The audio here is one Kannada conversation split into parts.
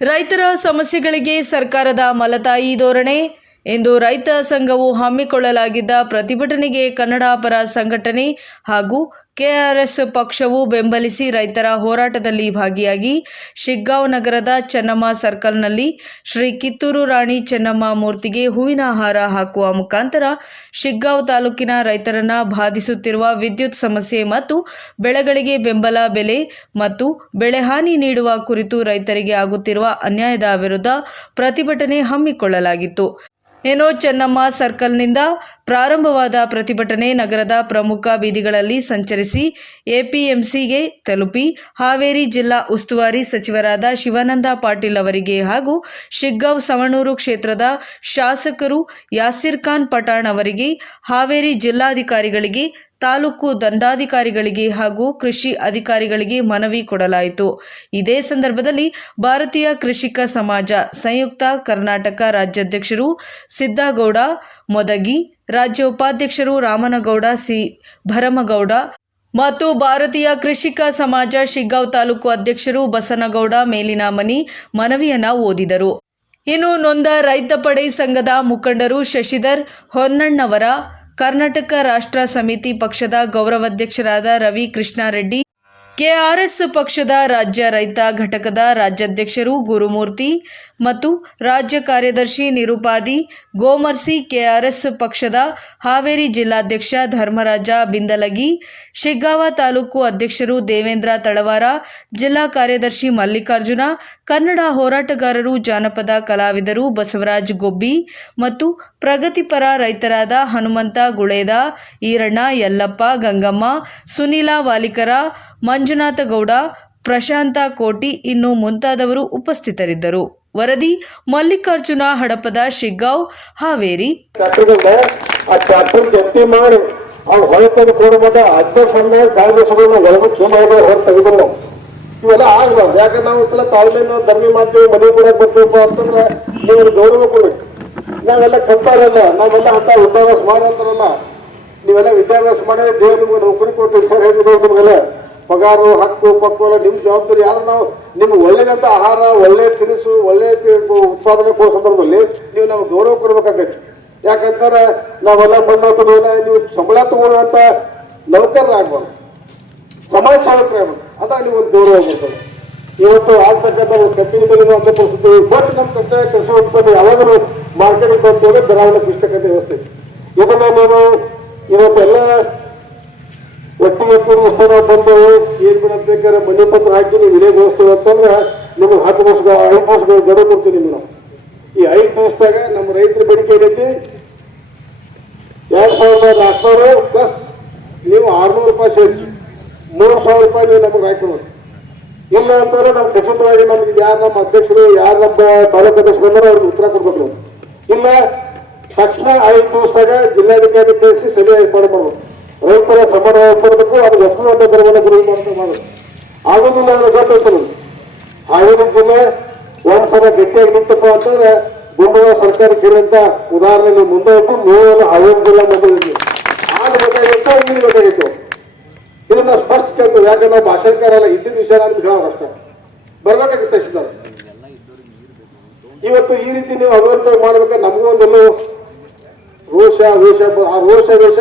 ರೈತರ ಸಮಸ್ಯೆಗಳಿಗೆ ಸರ್ಕಾರದ ಮಲತಾಯಿ ಧೋರಣೆ ಎಂದು ರೈತ ಸಂಘವು ಹಮ್ಮಿಕೊಳ್ಳಲಾಗಿದ್ದ ಪ್ರತಿಭಟನೆಗೆ ಕನ್ನಡ ಪರ ಸಂಘಟನೆ ಹಾಗೂ ಕೆಆರ್ಎಸ್ ಪಕ್ಷವು ಬೆಂಬಲಿಸಿ ರೈತರ ಹೋರಾಟದಲ್ಲಿ ಭಾಗಿಯಾಗಿ ಶಿಗ್ಗಾಂವ್ ನಗರದ ಚೆನ್ನಮ್ಮ ಸರ್ಕಲ್ನಲ್ಲಿ ಶ್ರೀ ಕಿತ್ತೂರು ರಾಣಿ ಚೆನ್ನಮ್ಮ ಮೂರ್ತಿಗೆ ಹೂವಿನ ಹಾರ ಹಾಕುವ ಮುಖಾಂತರ ಶಿಗ್ಗಾಂವ್ ತಾಲೂಕಿನ ರೈತರನ್ನ ಬಾಧಿಸುತ್ತಿರುವ ವಿದ್ಯುತ್ ಸಮಸ್ಯೆ ಮತ್ತು ಬೆಳೆಗಳಿಗೆ ಬೆಂಬಲ ಬೆಲೆ ಮತ್ತು ಬೆಳೆಹಾನಿ ನೀಡುವ ಕುರಿತು ರೈತರಿಗೆ ಆಗುತ್ತಿರುವ ಅನ್ಯಾಯದ ವಿರುದ್ಧ ಪ್ರತಿಭಟನೆ ಹಮ್ಮಿಕೊಳ್ಳಲಾಗಿತ್ತು. ಏನೋ ಚೆನ್ನಮ್ಮ ಸರ್ಕಲ್ನಿಂದ ಪ್ರಾರಂಭವಾದ ಪ್ರತಿಭಟನೆ ನಗರದ ಪ್ರಮುಖ ಬೀದಿಗಳಲ್ಲಿ ಸಂಚರಿಸಿ ಎಪಿಎಂಸಿಗೆ ತಲುಪಿ ಹಾವೇರಿ ಜಿಲ್ಲಾ ಉಸ್ತುವಾರಿ ಸಚಿವರಾದ ಶಿವಾನಂದ ಪಾಟೀಲ್ ಅವರಿಗೆ ಹಾಗೂ ಶಿಗ್ಗಾಂವ್ ಸವಣೂರು ಕ್ಷೇತ್ರದ ಶಾಸಕರು ಯಾಸಿರ್ ಖಾನ್ ಪಠಾಣ್ ಅವರಿಗೆ ಹಾವೇರಿ ಜಿಲ್ಲಾಧಿಕಾರಿಗಳಿಗೆ ತಾಲೂಕು ದಂಡಾಧಿಕಾರಿಗಳಿಗೆ ಹಾಗೂ ಕೃಷಿ ಅಧಿಕಾರಿಗಳಿಗೆ ಮನವಿ ಕೊಡಲಾಯಿತು. ಇದೇ ಸಂದರ್ಭದಲ್ಲಿ ಭಾರತೀಯ ಕೃಷಿಕ ಸಮಾಜ ಸಂಯುಕ್ತ ಕರ್ನಾಟಕ ರಾಜ್ಯಾಧ್ಯಕ್ಷರು ಸಿದ್ದಗೌಡ ಮೊದಗಿ ರಾಜ್ಯ ಉಪಾಧ್ಯಕ್ಷರು ರಾಮನಗೌಡ, ಸಿ. ಭರಮಗೌಡ ಮತ್ತು ಭಾರತೀಯ ಕೃಷಿಕ ಸಮಾಜ ಶಿಗ್ಗಾಂವ್ ತಾಲೂಕು ಅಧ್ಯಕ್ಷರು ಬಸನಗೌಡ ಮೇಲಿನ ಮನಿ ಮನವಿಯನ್ನ ಓದಿದರು. ಇನ್ನು ನೊಂದ ರೈತ ಪಡೆ ಸಂಘದ ಮುಖಂಡರು ಶಶಿಧರ್ ಹೊನ್ನಣ್ಣವರ ಕರ್ನಾಟಕ ರಾಷ್ಟ್ರ ಸಮಿತಿ ಪಕ್ಷದ ಗೌರವಾಧ್ಯಕ್ಷರಾದ ರವಿ ಕೃಷ್ಣಾರೆಡ್ಡಿ ಕೆಆರ್ಎಸ್ ಪಕ್ಷದ ರಾಜ್ಯ ರೈತ ಘಟಕದ ರಾಜ್ಯಾಧ್ಯಕ್ಷರು ಗುರುಮೂರ್ತಿ ಮತ್ತು ರಾಜ್ಯ ಕಾರ್ಯದರ್ಶಿ ನಿರುಪಾದಿ ಗೋಮರ್ಸಿ ಕೆಆರ್ಎಸ್ ಪಕ್ಷದ ಹಾವೇರಿ ಜಿಲ್ಲಾಧ್ಯಕ್ಷ ಧರ್ಮರಾಜ ಬಿಂದಲಗಿ, ಶಿಗ್ಗಾವ ತಾಲೂಕು ಅಧ್ಯಕ್ಷರು ದೇವೇಂದ್ರ ತಳವಾರ, ಜಿಲ್ಲಾ ಕಾರ್ಯದರ್ಶಿ ಮಲ್ಲಿಕಾರ್ಜುನ, ಕನ್ನಡ ಹೋರಾಟಗಾರರು ಜಾನಪದ ಕಲಾವಿದರು ಬಸವರಾಜ್ ಗೊಬ್ಬಿ ಮತ್ತು ಪ್ರಗತಿಪರ ರೈತರಾದ ಹನುಮಂತ ಗುಳೇದ, ಈರಣ್ಣ ಯಲ್ಲಪ್ಪ ಗಂಗಮ್ಮ, ಸುನೀಲ ವಾಲಿಕರ ಮಂಜುನಾಥ ಗೌಡ ಪ್ರಶಾಂತ ಕೋಟಿ ಇನ್ನು ಮುಂತಾದವರು ಉಪಸ್ಥಿತರಿದ್ದರು. ವರದಿ, ಮಲ್ಲಿಕಾರ್ಜುನ ಹಡಪದ ಶಿಗ್ಗಾಂವ್, ಹಾವೇರಿ. ಟ್ರ್ಯಾಕ್ಟರ್ಗಳನ್ನ ಆ ಟ್ರ್ಯಾಕ್ಟರ್ ಜಪ್ತಿ ಮಾಡಿ ಅವ್ರು ಹೊಳೆ ತಂದು ಕೊಡುವಾಗ ಅಧ್ಯಕ್ಷರನ್ನ ಕಾರ್ಯದರ್ಶಿಗಳನ್ನ ಒಳಗೆ ಸುಮಾರು ಹೊರ ತೆಗೆದ್ರು ಇವೆಲ್ಲ ಆಗ್ಬಾರ್ದು. ಯಾಕಂದ್ರೆ ನಾವು ಸಲ ತಾಳ್ಮೆನ ಧರ್ಮಿ ಮಾಡ್ತೀವಿ ಮನೆ ಕೂಡ ಬರ್ತೀವಪ್ಪ ಅಂತಂದ್ರೆ ನೀವು ಗೌರವ ಕೊಡಿ. ನಾವೆಲ್ಲ ಕಲ್ತಾರಲ್ಲ ನಾವೆಲ್ಲ ಅಂತ ವಿದ್ಯಾಭ್ಯಾಸ ಮಾಡಂತಾರಲ್ಲ ನೀವೆಲ್ಲ ವಿದ್ಯಾಭ್ಯಾಸ ಮಾಡಿ ದೇವ್ರ ನಿಮ್ಗೆ ನೌಕರಿ ಕೊಟ್ಟು ಸರ್ ಹೇಳಿದ್ರು ನಿಮ್ಗೆಲ್ಲ? ಪಗಾರು, ಹಕ್ಕು ಪಕ್ಕು ನಿಮ್ಮ ಜವಾಬ್ದಾರಿ ಯಾರು? ನಾವು ನಿಮ್ಗೆ ಒಳ್ಳೆಯದಂಥ ಆಹಾರ, ಒಳ್ಳೆ ತಿನಿಸು, ಒಳ್ಳೆ ಉತ್ಪಾದನೆ ಕೊಡೋ ಸಂದರ್ಭದಲ್ಲಿ ನೀವು ನಮ್ಗೆ ಗೌರವ ಕೊಡ್ಬೇಕಾಗತ್ತೆ ಯಾಕಂತಾರೆ ನಾವೆಲ್ಲ ಮಣ್ಣು ಕೊಡೋಲ್ಲ ನೀವು ಸಂಬಳ ತಗೊಳ್ಳುವಂಥ ನೌಕರರಾಗ್ಬಾರ್ದು ಸಮಾಜ ಸೇವಕರಾಗ್ಬೇಕು ಅದಾಗ ನೀವು ಒಂದು ಗೌರವ ಬರ್ತದೆ ಇವತ್ತು ಆಗ್ತಕ್ಕಂಥ ಒಂದು ಕಟ್ಟಿಗೆ ಅಂತ ಪರಿಸ್ಥಿತಿ ಬಟ್ ನಮ್ಮ ಕಟ್ಟೆ ಕೃಷಿ ಉತ್ಪನ್ನ ಯಾವಾಗಲೂ ಮಾರ್ಕೆಟಿಂಗ್ ಬಂತು ಬೆಳವಣಿಗೆ ಪುಸ್ತಕದ ವ್ಯವಸ್ಥೆ. ಇದನ್ನು ನೀವು ಇವತ್ತೆಲ್ಲ ಒಟ್ಟಿಗೆ ಕೂಡಿ ಉತ್ಸವ ಬಂದು ಏನ್ ಬಿಡಬೇಕಾದ್ರೆ ಮನೆ ಪತ್ರ ಹಾಕಿ ನೀವು ವಿಲೇಗೋಸ್ತೀವಿ ಅಂತಂದ್ರೆ ನಿಮ್ಗೆ ಹತ್ತು ವರ್ಷ ಐದು ವರ್ಷಗಳ ದೊಡ್ಡ ಕೊಡ್ತೀನಿ ನಾವು. ಈ ಐದು ವರ್ಷದಾಗ ನಮ್ಮ ರೈತರ ಬೇಡಿಕೆ ಏನೈತಿ? ಎರಡು ಸಾವಿರದ ನಾಲ್ಕುನೂರು ಪ್ಲಸ್ ನೀವು ಆರ್ನೂರು ರೂಪಾಯಿ ಸೇರಿಸಿ. ಮೂರು ಸಾವಿರ ರೂಪಾಯಿ ನೀವು ನಮಗೆ ಹಾಕೊಳ್ಬೇಕು ಇಲ್ಲ ಅಂತಂದ್ರೆ ನಮ್ಮ ಖಚಿತವಾಗಿ ನಮ್ಗೆ ಯಾರು ನಮ್ಮ ಅಧ್ಯಕ್ಷರು, ಯಾರು ನಮ್ಮ ತಾಲೂಕು ಅಧ್ಯಕ್ಷರು ಬಂದ್ರೆ ಅವ್ರಿಗೆ ಉತ್ತರ ಕೊಡ್ಬೇಕು ಇಲ್ಲ ತಕ್ಷಣ ಐದು ದಿವಸದಾಗ ಜಿಲ್ಲಾಧಿಕಾರಿ ಕಳಿಸಿ ಸಭೆ ಏರ್ಪಾಡು ಮಾಡ್ಬೇಕು. ರೈತರ ಸಮರ ಕೊಡಬೇಕು ಅದು ದರವನ್ನು ಗುರಿ ಅಂತ ಮಾಡೋದು. ಆಗೋದಿಲ್ಲ ಗೊತ್ತೈತೆ ನಮ್ಗೆ ಹಾವೇರಿ ಜಿಲ್ಲೆ ಒಂದ್ಸಲ ಗಟ್ಟಿಯಾಗಿ ನಿಂತಪ್ಪ ಅಂತಂದ್ರೆ ಗುಂಡೂರ ಸರ್ಕಾರ ಕೇಳಿದಂತ ಉದಾಹರಣೆ ಮುಂದೆ ಇಟ್ಟು ನೋವನ್ನು ಹಾವೇರಿ ಜಿಲ್ಲಾ ಮುಂದೆ ಆಗ ಬೇಕಾಗಿತ್ತು ಇಲ್ಲಿ ಬೇಕಾಗಿತ್ತು ಇದನ್ನ ಸ್ಪಷ್ಟ ಕೇಳ್ತೇವೆ ಯಾಕಂದ್ರೆ ನಾವು ಭಾಷಣಕಾರ ಅಲ್ಲ ಇದ್ದಿದ್ದ ವಿಷಯ ಅಂತ ಹೇಳೋರು ಅಷ್ಟೇ. ಬರ್ಬೇಕಾಗಿತ್ತು ತಹಶೀಲ್ದಾರ್ ಇವತ್ತು ಈ ರೀತಿ ನೀವು ಅಭಿವೃದ್ಧಿ ಮಾಡ್ಬೇಕಾದ್ರೆ ನಮಗೂ ಒಂದೆಲ್ಲೋ ರೋಷ, ವೇಷ, ಆ ರೋಷ, ವೇಷ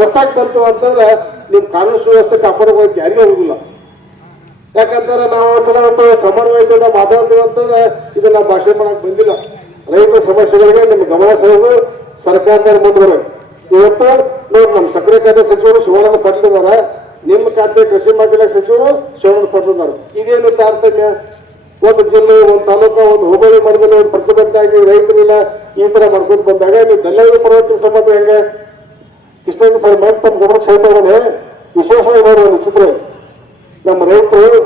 ರಸ್ತಾಕ್ ಬಂತು ಅಂತಂದ್ರೆ ನಿಮ್ ಕಾನೂನು ಸುವ್ಯವಸ್ಥೆ ಕಾಪಾಡೋಕೆ ಯಾರಿಗೂ ಹೋಗುದಿಲ್ಲ. ಯಾಕಂತಂದ್ರೆ ನಾವು ಕೆಲವೊಂದು ಸಮನ್ವಯದಿಂದ ಮಾತಾಡ್ತೀವಿ ಅಂತಂದ್ರೆ ನಾವು ಭಾಷಣ ಮಾಡಕ್ ಬಂದಿಲ್ಲ. ರೈತರ ಸಮಸ್ಯೆಗಳಿಗೆ ನಿಮ್ಮ ಗಮನ ಸೆಳೆದು ಸರ್ಕಾರದವ್ರು ಮುಂದುವರೆ. ಇವತ್ತು ನೋಡಿ ನಮ್ಮ ಸಕ್ಕರೆ ಖಾತೆ ಸಚಿವರು ಶಿವಾನಂದ ಪಟ್ಟಿದ್ದಾರೆ ನಿಮ್ಮ ಖಾತೆ ಕೃಷಿ ಮಾಧ್ಯಮ ಸಚಿವರು ಶಿವಾನಂದ ಪಟ್ಟಿದ್ದಾರೆ ಇದೇನು ತಾರತಮ್ಯ? ಒಂದು ಜಿಲ್ಲೆ, ಒಂದು ತಾಲೂಕು, ಒಂದು ಹೋಬಳಿ ಮಾಡಿದ್ರೆ ಒಂದು ಪ್ರತಿಬದ್ಧಾಗಿ ರೈತರಿಲ್ಲ, ಈ ತರ ಮಾಡ್ಕೊಂಡು ಬಂದಾಗ ನೀವು ದಲ್ಲಾಳಿ ಪರ್ವತ ಸಂಬಂಧ ಹೆಂಗೆ? ಇಷ್ಟೊಂದು ಸರ್ ಮತ್ತೆ ತಮ್ಮ ಕ್ಷೇತ್ರಗಳೇ ವಿಶೇಷವಾಗಿ ಒಂದು ಚಿತ್ರ ನಮ್ಮ ರೈತರು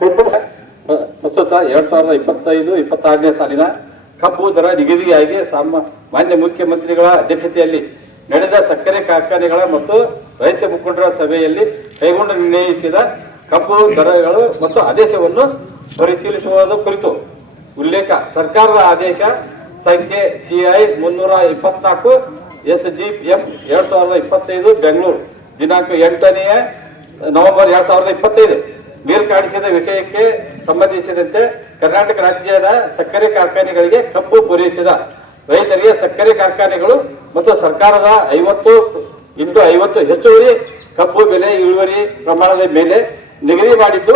ಪ್ರಸ್ತುತ ಎರಡ್ ಸಾವಿರದ ಇಪ್ಪತ್ತೈದು, ಇಪ್ಪತ್ತಾರನೇ ಸಾಲಿನ ಕಬ್ಬು ದರ ನಿಗದಿಯಾಗಿ ಸಾಮ, ಮಾನ್ಯ ಮುಖ್ಯಮಂತ್ರಿಗಳ ಅಧ್ಯಕ್ಷತೆಯಲ್ಲಿ ನಡೆದ ಸಕ್ಕರೆ ಕಾರ್ಖಾನೆಗಳ ಮತ್ತು ರೈತ ಮುಖಂಡರ ಸಭೆಯಲ್ಲಿ ಕೈಗೊಂಡು ನಿರ್ಣಯಿಸಿದ ಕಬ್ಬು ದರಗಳು ಮತ್ತು ಆದೇಶವನ್ನು ಪರಿಶೀಲಿಸುವುದು ಕುರಿತು ಉಲ್ಲೇಖ ಸರ್ಕಾರದ ಆದೇಶ ಸಂಖ್ಯೆ ಸಿಐ ಮುನ್ನೂರ ಇಪ್ಪತ್ನಾಲ್ಕು ಎಸ್ ಜಿ ಎಂ ಎರಡ್ ಸಾವಿರದ ಇಪ್ಪತ್ತೈದು, ಬೆಂಗಳೂರು. ದಿನಾಂಕ ಎಂಟನೆಯ ನವೆಂಬರ್ ಎರಡ್ ಸಾವಿರದ ಇಪ್ಪತ್ತೈದು. ನೀರು ಕಾಣಿಸಿದ ವಿಷಯಕ್ಕೆ ಸಂಬಂಧಿಸಿದಂತೆ ಕರ್ನಾಟಕ ರಾಜ್ಯದ ಸಕ್ಕರೆ ಕಾರ್ಖಾನೆಗಳಿಗೆ ಕಬ್ಬು ಪೂರೈಸಿದ ರೈತರಿಗೆ ಸಕ್ಕರೆ ಕಾರ್ಖಾನೆಗಳು ಮತ್ತು ಸರ್ಕಾರದ ಐವತ್ತು ಇಂಟು ಐವತ್ತು ಹೆಚ್ಚುವರಿ ಕಬ್ಬು ಬೆಲೆ ಇಳುವರಿ ಪ್ರಮಾಣದ ಮೇಲೆ ನಿಗದಿ ಮಾಡಿದ್ದು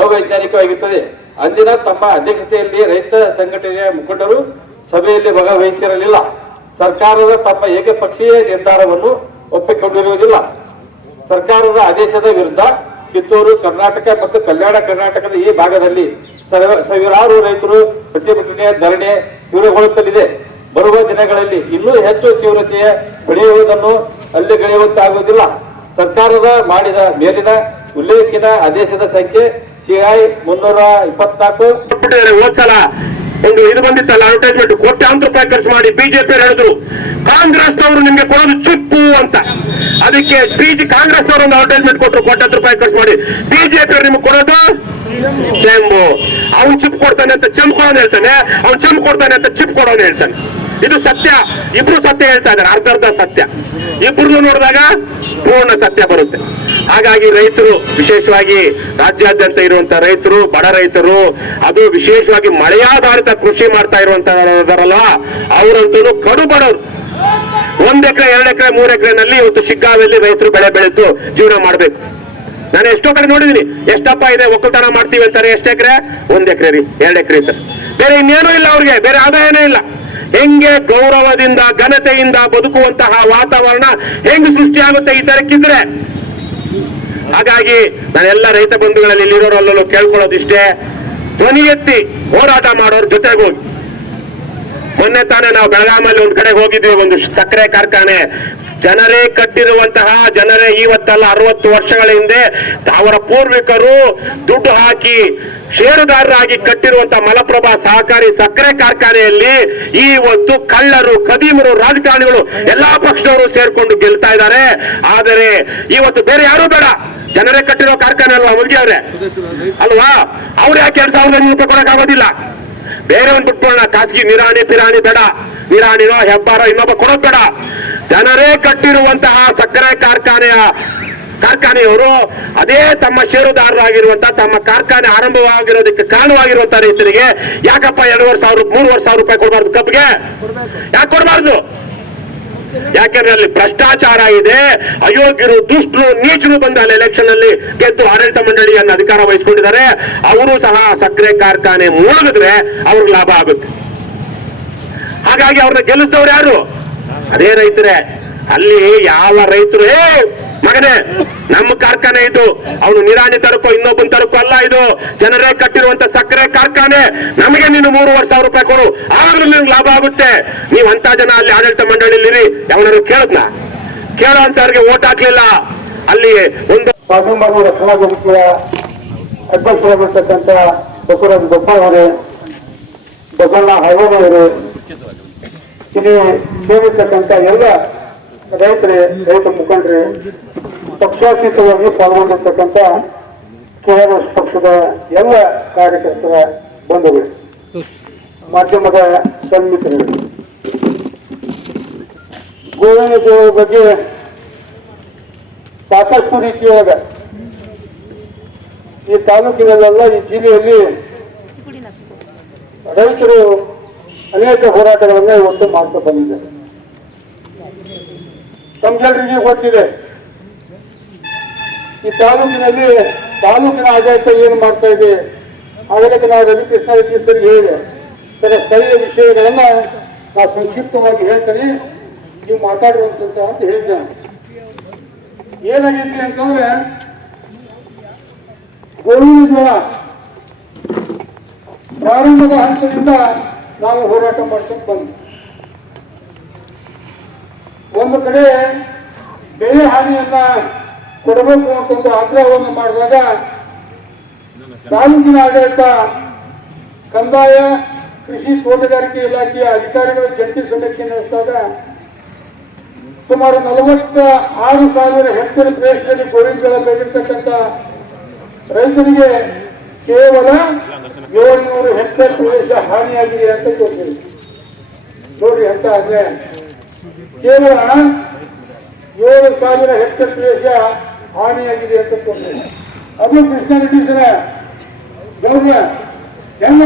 ಅವೈಜ್ಞಾನಿಕವಾಗಿರುತ್ತದೆ. ಅಂದಿನ ತಮ್ಮ ಅಧ್ಯಕ್ಷತೆಯಲ್ಲಿ ರೈತ ಸಂಘಟನೆಯ ಮುಖಂಡರು ಸಭೆಯಲ್ಲಿ ಭಾಗವಹಿಸಿರಲಿಲ್ಲ. ಸರ್ಕಾರದ ತಮ್ಮ ಏಕಪಕ್ಷೀಯ ನಿರ್ಧಾರವನ್ನು ಒಪ್ಪಿಕೊಂಡಿರುವುದಿಲ್ಲ? ಸರ್ಕಾರದ ಆದೇಶದ ವಿರುದ್ಧ ಕಿತ್ತೂರು, ಕರ್ನಾಟಕ ಮತ್ತು ಕಲ್ಯಾಣ ಕರ್ನಾಟಕದ ಈ ಭಾಗದಲ್ಲಿ ಸಾವಿರಾರು ರೈತರು ಪ್ರತಿಭಟನೆ, ಧರಣಿ ತೀವ್ರಗೊಳ್ಳುತ್ತಲಿದೆ. ಬರುವ ದಿನಗಳಲ್ಲಿ ಇನ್ನೂ ಹೆಚ್ಚು ತೀವ್ರತೆಯ ಬೆಳೆಯುವುದನ್ನು ಅಲ್ಲಿಗೆಳೆಯುವಂತಾಗುವುದಿಲ್ಲ ಸರ್ಕಾರದ ಮಾಡಿದ ಮೇಲಿನ ಉಲ್ಲೇಖಿನ ಆದೇಶದ ಸಂಖ್ಯೆ ಸಿಐ ಮುನ್ನೂರ ಇಪ್ಪತ್ನಾಲ್ಕು. ಒಂದು ಇದು ಬಂದಿತ್ತಲ್ಲ ಅಡ್ವರ್ಟೈಸ್ಮೆಂಟ್ ಕೋಟ್ಯಾಂತರ ರೂಪಾಯಿ ಖರ್ಚು ಮಾಡಿ ಬಿಜೆಪಿ ಹೇಳಿದ್ರು, ಕಾಂಗ್ರೆಸ್ ಅವರು ನಿಮ್ಗೆ ಕೊಡೋದು ಚಿಪ್ಪು ಅಂತ. ಅದಕ್ಕೆ ಬಿಜೆ ಕಾಂಗ್ರೆಸ್ ಅವರು ಒಂದು ಅಡ್ವರ್ಟೈಸ್ಮೆಂಟ್ ಕೊಟ್ಟರು ಕೋಟ್ಯಾಂತರ ರೂಪಾಯಿ ಖರ್ಚು ಮಾಡಿ. ಬಿಜೆಪಿ ಅವರು ನಿಮ್ಗೆ ಕೊಡೋದು ಅವ್ನು ಚಿಪ್ ಕೊಡ್ತಾನೆ ಅಂತ ಚೆಂಬು ಕೊಡೋನು ಹೇಳ್ತಾನೆ. ಅವ್ನು ಚೆಂಬು ಕೊಡ್ತಾನೆ ಅಂತ ಚಿಪ್ ಕೊಡೋನು ಹೇಳ್ತಾನೆ. ಇದು ಸತ್ಯ. ಇಬ್ರು ಸತ್ಯ ಹೇಳ್ತಾ ಇದ್ದಾರೆ. ಅರ್ಧ ಅರ್ಧ ಸತ್ಯ. ಇಬ್ರು ನೋಡಿದಾಗ ಪೂರ್ಣ ಸತ್ಯ ಬರುತ್ತೆ. ಹಾಗಾಗಿ ರೈತರು, ವಿಶೇಷವಾಗಿ ರಾಜ್ಯಾದ್ಯಂತ ಇರುವಂತ ರೈತರು, ಬಡ ರೈತರು, ಅದು ವಿಶೇಷವಾಗಿ ಮಳೆಯಾಧಾರಿತ ಕೃಷಿ ಮಾಡ್ತಾ ಇರುವಂತರಲ್ಲ ಅವರಂತೂ ಕಡು ಬಡವರು. ಒಂದ್ ಎಕರೆ, ಎರಡು ಎಕರೆ, ಮೂರ್ ಎಕರೆನಲ್ಲಿ ಇವತ್ತು ಶಿಕ್ಕಾವಲ್ಲಿ ರೈತರು ಬೆಳೆ ಬೆಳೆದು ಜೀವನ ಮಾಡ್ಬೇಕು. ನಾನು ಎಷ್ಟೋ ಕಡೆ ನೋಡಿದೀನಿ ಎಷ್ಟಪ್ಪ ಇದೆ ಒಕ್ಕೂಟನ ಮಾಡ್ತೀವಿ ಅಂತಾರೆ. ಎಷ್ಟು ಎಕರೆ? ಒಂದ್ ಎಕರೆ ರೀ, ಎರಡು ಎಕರೆ ಬೇರೆ ಇನ್ನೇನೂ ಇಲ್ಲ ಅವ್ರಿಗೆ. ಬೇರೆ ಆದಾಯನೇ ಇಲ್ಲ. ಹೆಂಗೆ ಗೌರವದಿಂದ, ಘನತೆಯಿಂದ ಬದುಕುವಂತಹ ವಾತಾವರಣ ಹೆಂಗ್ ಸೃಷ್ಟಿಯಾಗುತ್ತೆ ಈ ತರಕ್ಕಿದ್ರೆ? ಹಾಗಾಗಿ ನಾನೆಲ್ಲ ರೈತ ಬಂಧುಗಳಲ್ಲಿ ಇಲ್ಲಿರೋರಲ್ಲೂ ಕೇಳ್ಕೊಳ್ಳೋದಿಷ್ಟೇ. ಧ್ವನಿ ಎತ್ತಿ ಹೋರಾಟ ಮಾಡೋರ್ ಜೊತೆಗೆ ಮೊನ್ನೆ ತಾನೇ ನಾವು ಬೆಳಗಾಮಲ್ಲಿ ಒಂದ್ ಕಡೆ ಹೋಗಿದ್ವಿ, ಒಂದು ಸಕ್ಕರೆ ಕಾರ್ಖಾನೆ. ಜನರೇ ಕಟ್ಟಿರುವಂತಹ, ಜನರೇ ಇವತ್ತಲ್ಲ ಅರವತ್ತು ವರ್ಷಗಳ ಹಿಂದೆ ಅವರ ಪೂರ್ವಿಕರು ದುಡ್ಡು ಹಾಕಿ ಷೇರುದಾರರಾಗಿ ಕಟ್ಟಿರುವಂತಹ ಮಲಪ್ರಭಾ ಸಹಕಾರಿ ಸಕ್ಕರೆ ಕಾರ್ಖಾನೆಯಲ್ಲಿ ಇವತ್ತು ಕಳ್ಳರು ಕದೀಮರು ರಾಜಕಾರಣಿಗಳು ಎಲ್ಲಾ ಪಕ್ಷದವರು ಸೇರ್ಕೊಂಡು ಗೆಲ್ತಾ ಇದ್ದಾರೆ. ಆದರೆ ಇವತ್ತು ಬೇರೆ ಯಾರು ಬೇಡ. ಜನರೇ ಕಟ್ಟಿರೋ ಕಾರ್ಖಾನೆ ಅಲ್ವಾ ಮುಗಿಯವ್ರೆ ಅಲ್ವಾ? ಅವ್ರು ಯಾಕೆ ಎರಡ್ ಸಾವಿರದ ಐನೂರು ರೂಪಾಯಿ ಕೊಡಕ್ಕಾಗೋದಿಲ್ಲ ಬೇರೆ ಒಂದು ಬಿಟ್ಕೊಳ್ಳೋಣ ಖಾಸಗಿ ನಿರಾಣಿ, ಪಿರಾಣಿ ಬೇಡ. ನಿರಾಣಿರೋ ಹೆಬ್ಬಾರೋ ಇನ್ನೊಬ್ಬ ಕೊಡೋದ್ ಬೇಡ. ಜನರೇ ಕಟ್ಟಿರುವಂತಹ ಸಕ್ಕರೆ ಕಾರ್ಖಾನೆಯ ಕಾರ್ಖಾನೆಯವರು ಅದೇ ತಮ್ಮ ಷೇರುದಾರರಾಗಿರುವಂತಹ ತಮ್ಮ ಕಾರ್ಖಾನೆ ಆರಂಭವಾಗಿರೋದಕ್ಕೆ ಕಾರಣವಾಗಿರುವಂತಹ ರೈತರಿಗೆ, ಯಾಕಪ್ಪ ಎರಡೂವರೆ ಸಾವಿರ ಮೂರುವರೆ ಸಾವಿರ ರೂಪಾಯಿ ಕೊಡಬಾರ್ದು ಕಬ್ಬಿಗೆ ಯಾಕೆ ಕೊಡಬಾರ್ದು? ಯಾಕೆಂದ್ರೆ ಅಲ್ಲಿ ಭ್ರಷ್ಟಾಚಾರ ಇದೆ, ಅಯೋಗ್ಯರು, ದುಷ್ಟರು, ನೀಚರು ಬಂದ ಅಲ್ಲಿ ಎಲೆಕ್ಷನ್ ಅಲ್ಲಿ ಗೆದ್ದು ಆಡಳಿತ ಮಂಡಳಿಯನ್ನು ಅಧಿಕಾರ ವಹಿಸಿಕೊಂಡಿದ್ದಾರೆ. ಅವರು ಸಹ ಸಕ್ಕರೆ ಕಾರ್ಖಾನೆ ಮುಳುಗಿದ್ರೆ ಅವ್ರಿಗೆ ಲಾಭ ಆಗುತ್ತೆ. ಹಾಗಾಗಿ ಅವ್ರನ್ನ ಗೆಲ್ಲಿಸಿದವ್ರು ಯಾರು? ಅದೇ ರೈತರೇ, ಅಲ್ಲಿ ಯಾವ ರೈತರು ಮಗನೇ, ನಮ್ಮ ಕಾರ್ಖಾನೆ ಇದು. ಅವನು ನಿರಾಣಿ ತರಕೋ, ಇನ್ನೊಬ್ಬನ ತರಕೋ ಅಲ್ಲ ಇದು. ಜನರೇ ಕಟ್ಟಿರುವಂತ ಸಕ್ಕರೆ ಕಾರ್ಖಾನೆ. ನಮಗೆ ನೀನು ಮೂರುವರೆ ಸಾವಿರ ರೂಪಾಯಿ ಕೊಡು. ಆದ್ರೂ ನಿಮ್ಗೆ ಲಾಭ ಆಗುತ್ತೆ. ನೀವು ಅಂತ ಜನ ಅಲ್ಲಿ ಆಡಳಿತ ಮಂಡಳಿಯಲ್ಲಿ ಯಾವನಾದ್ರು ಕೇಳದ್ನ? ಕೇಳೋ ಅಂತವ್ರಿಗೆ ಓಟ್ ಹಾಕ್ಲಿಲ್ಲ. ಅಲ್ಲಿ ಒಂದು ರಕ್ಷಣಾ ವೇದಿಕೆಯ ಅಧ್ಯಕ್ಷರಾಗಿರ್ತಕ್ಕಂಥ ಬಸವರಾಜ ಅವರೇ ಬಸವಣ್ಣ ಹೈವನವರು ಇಲ್ಲಿ ಸೇರಿರ್ತಕ್ಕಂಥ ಎಲ್ಲ ರೈತರೇ, ರೈತ ಮುಖಂಡರೇ, ಪಕ್ಷಾತೀತವಾಗಿ ಪಾಲ್ಗೊಂಡಿರ್ತಕ್ಕಂಥ ಕೆಆರ್ಎಸ್ ಪಕ್ಷದ ಎಲ್ಲ ಕಾರ್ಯಕರ್ತರ ಬಂಧುಗಳು, ಮಾಧ್ಯಮದ ಸನ್ಮಿತ್ರಗಳು ಗೋವಿನ ಬಗ್ಗೆ ಸಾಕಷ್ಟು ರೀತಿಯೊಳಗ ಈ ತಾಲೂಕಿನಲ್ಲೆಲ್ಲ, ಈ ಜಿಲ್ಲೆಯಲ್ಲಿ ರೈತರು ಅನೇಕ ಹೋರಾಟಗಳನ್ನ ಇವತ್ತು ಮಾಡ್ತಾ ಬಂದಿದ್ದಾರೆ ತಮ್ಗೆಲ್ರಿಗೆ ಗೊತ್ತಿದೆ. ಈ ತಾಲೂಕಿನಲ್ಲಿ ತಾಲೂಕಿನ ಆಡಳಿತ ಏನು ಮಾಡ್ತಾ ಇದೆ? ಆಗಲಕ್ಕೆ ನಾವು ರವಿಕೃಷ್ಣ ರೆಡ್ಡಿ ಸರ್ ಹೇಳಿದೆ ಸರ ಸ್ಥಳೀಯ ವಿಷಯಗಳನ್ನ ನಾವು ಸಂಕ್ಷಿಪ್ತವಾಗಿ ಹೇಳ್ತೀನಿ. ನೀವು ಮಾತಾಡುವಂತ ಅಂತ ಹೇಳಿದೆ. ಏನಾಗೈತಿ ಅಂತಂದ್ರೆ ಜೋಳ ಪ್ರಾರಂಭದ ಹಂತದಿಂದ ನಾವು ಹೋರಾಟ ಮಾಡ್ಕೊಂಡು ಬಂದ್ವಿ. ಒಂದು ಕಡೆ ಬೆಳೆ ಹಾನಿಯನ್ನ ಕೊಡಬೇಕು ಅಂತ ಒಂದು ಆಗ್ರಹವನ್ನು ಮಾಡಿದಾಗ ತಾಲೂಕಿನ ಆಡಳಿತ, ಕಂದಾಯ, ಕೃಷಿ ತೋಟಗಾರಿಕೆ ಇಲಾಖೆಯ ಅಧಿಕಾರಿಗಳ ಜಂಟಿ ಸಮೀಕ್ಷೆ ನಡೆಸಿದಾಗ ಸುಮಾರು ನಲವತ್ತ ಆರು ಸಾವಿರ ಹೆಕ್ಟೇರ್ ಪ್ರದೇಶದಲ್ಲಿ ಗೋವಿಂದ ಬೆಳೆದಿರ್ತಕ್ಕಂಥ ರೈತರಿಗೆ ಕೇವಲ ಏಳ್ನೂರು ಹೆಕ್ಟೇರ್ ಪ್ರದೇಶ ಹಾನಿಯಾಗಿದೆ ಅಂತ ತೋರಿಸಿದೆ. ನೋಡಿ ಅಂತ ಅಂದ್ರೆ ಕೇವಲ ಏಳು ಸಾವಿರ ಹೆಕ್ಟೇರ್ ಪ್ರದೇಶ ಹಾನಿಯಾಗಿದೆ ಅಂತ ತೋರಿಸಿದೆ. ಅದು ಕೃಷ್ಣಾರೆಡ್ಡಿ ಸರ ಗೌರವ.